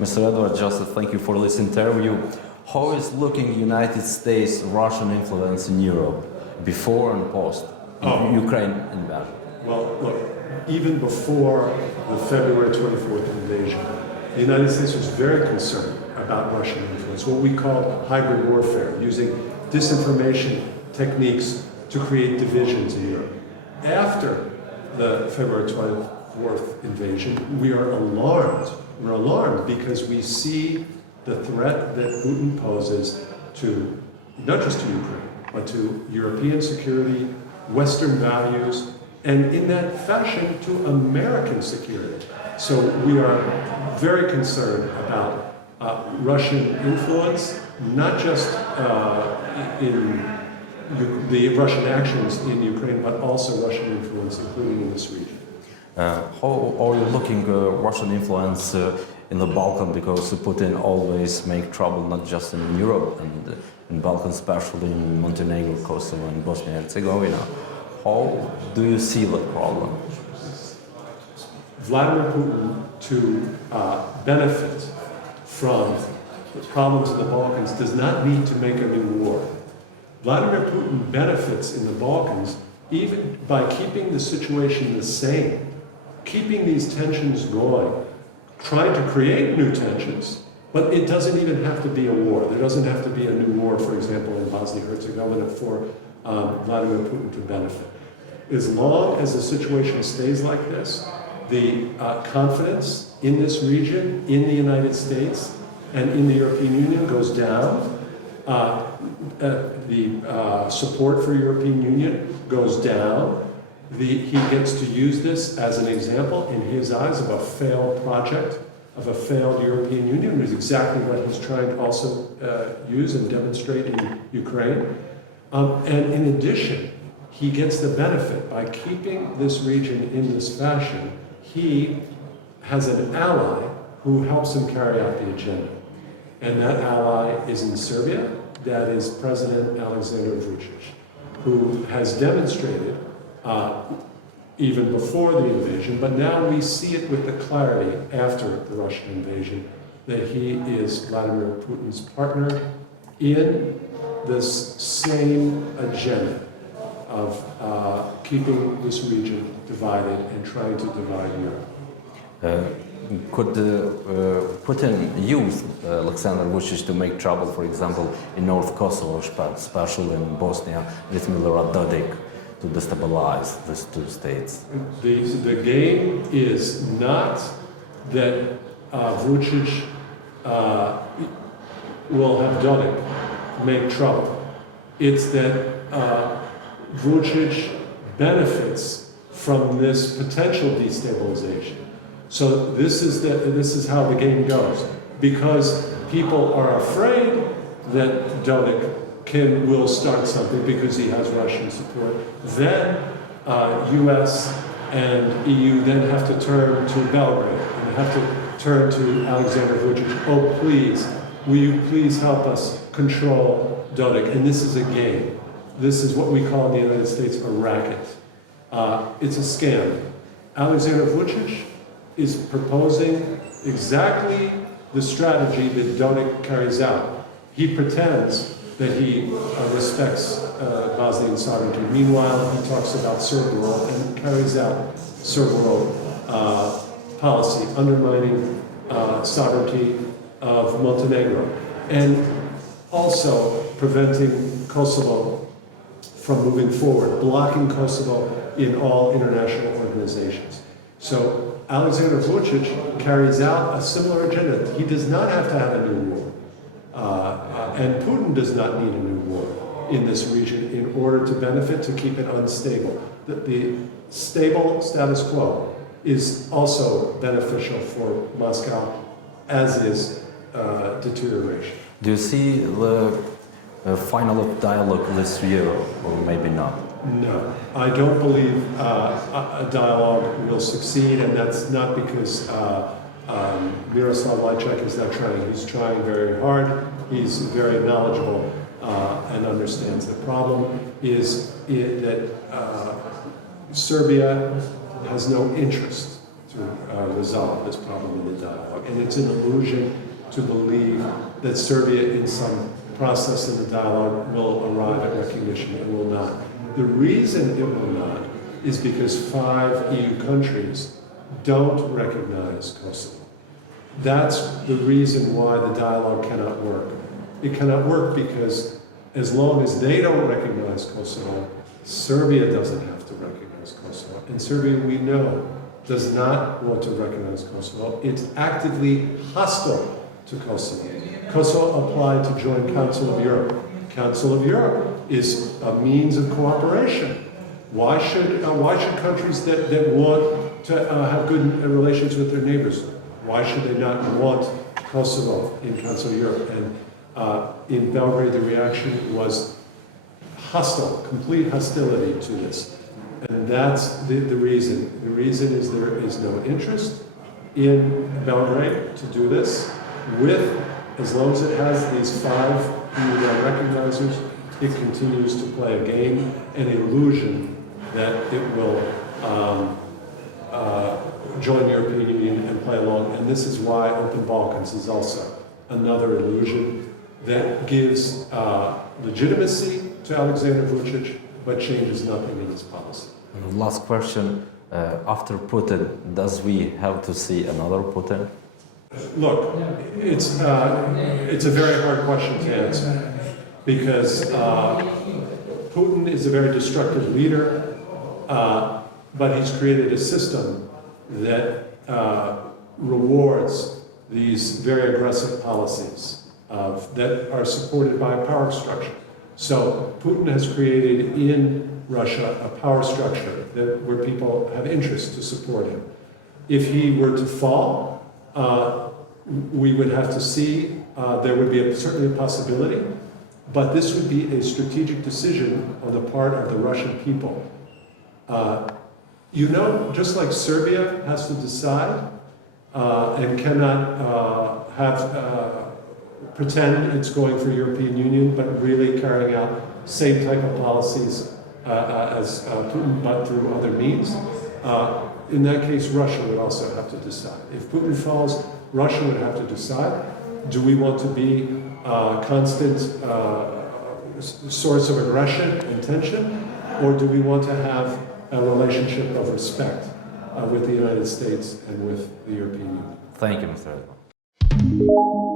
Mr. Edward Joseph, thank you for this interview. How is looking United States Russian influence in Europe before and post Ukraine invasion? Well, look, even before the February 24th invasion, the United States was very concerned about Russian influence, what we call hybrid warfare, using disinformation techniques to create divisions in Europe. After the February 24th invasion, we are alarmed. We're alarmed because we see the threat that Putin poses to, not just to Ukraine, but to European security, Western values, and in that fashion to American security. So we are very concerned about Russian influence, not just in the Russian actions in Ukraine, but also Russian influence, including in this region. How are you looking Russian influence in the Balkans? Because Putin always make trouble not just in Europe and in Balkans, especially in Montenegro, Kosovo, and Bosnia and Herzegovina. How do you see the problem? Vladimir Putin, to benefit from the problems in the Balkans, does not need to make a new war. Vladimir Putin benefits in the Balkans even by keeping the situation the same, keeping these tensions going, trying to create new tensions, but it doesn't even have to be a war. There doesn't have to be a new war, for example, in Bosnia-Herzegovina for Vladimir Putin to benefit. As long as the situation stays like this, the confidence in this region, in the United States, and in the European Union goes down. The support for European Union goes down. He gets to use this as an example in his eyes of a failed project, of a failed European Union, which is exactly what he's trying to also use and demonstrate in Ukraine. And in addition, he gets the benefit by keeping this region in this fashion. He has an ally who helps him carry out the agenda. And that ally is in Serbia. That is President Aleksandar Vucic, who has demonstrated, even before the invasion, but now we see it with the clarity after the Russian invasion, that he is Vladimir Putin's partner in this same agenda of keeping this region divided and trying to divide Europe. Could Putin use Aleksandar Vucic to make trouble, for example, in North Kosovo, especially in Bosnia, with Milorad Dodik, to destabilize these two states? The game is not that Vucic will have Dodik make trouble. It's that Vucic benefits from this potential destabilization. So this is how the game goes. Because people are afraid that Dodik will start something because he has Russian support, then US and EU then have to turn to Belgrade and have to turn to Aleksandar Vucic. Oh, please, will you please help us control Dodik? And this is a game. This is what we call in the United States a racket. It's a scam. Aleksandar Vucic is proposing exactly the strategy that Dodik carries out. He pretends that he respects Bosnian sovereignty. Meanwhile, he talks about Serb rule and carries out Serb rule policy, undermining sovereignty of Montenegro, and also preventing Kosovo from moving forward, blocking Kosovo in all international organizations. So Aleksandar Vucic carries out a similar agenda. He does not have to have a new war. And Putin does not need a new war in this region in order to benefit, to keep it unstable. The stable status quo is also beneficial for Moscow, as is deterioration. Do you see the final dialogue this year, or maybe not? No, I don't believe a dialogue will succeed, and that's not because Miroslav Lajčák is not trying. He's trying very hard. He's very knowledgeable and understands the problem is that Serbia has no interest to resolve this problem in the dialogue. And it's an illusion to believe that Serbia, in some process in the dialogue, will arrive at recognition. It will not. The reason it will not is because 5 EU countries don't recognize Kosovo. That's the reason why the dialogue cannot work. It cannot work because as long as they don't recognize Kosovo, Serbia doesn't have to recognize Kosovo. And Serbia, we know, does not want to recognize Kosovo. It's actively hostile to Kosovo. Kosovo applied to join Council of Europe. Council of Europe is a means of cooperation. Why should countries that want to have good relations with their neighbors, why should they not want Kosovo in Council of Europe? And in Belgrade, the reaction was hostile, complete hostility to this. And that's the reason. The reason is there is no interest in Belgrade to do this. As long as it has these 5 EU recognizers, it continues to play a game, an illusion that it will join the European Union and play along. And this is why Open Balkans is also another illusion that gives legitimacy to Aleksandar Vucic, but changes nothing in his policy. And last question, after Putin, does we have to see another Putin? Look, it's a very hard question to answer because Putin is a very destructive leader, but he's created a system that rewards these very aggressive policies that are supported by a power structure. So Putin has created in Russia a power structure where people have interest to support him. If he were to fall, we would have to see, there would be certainly a possibility, but this would be a strategic decision on the part of the Russian people. Just like Serbia has to decide and cannot pretend it's going for European Union, but really carrying out same type of policies as Putin, but through other means. In that case, Russia would also have to decide. If Putin falls, Russia would have to decide, do we want to be a constant source of aggression and tension, or do we want to have a relationship of respect with the United States and with the European Union? Thank you, Mr. Edman.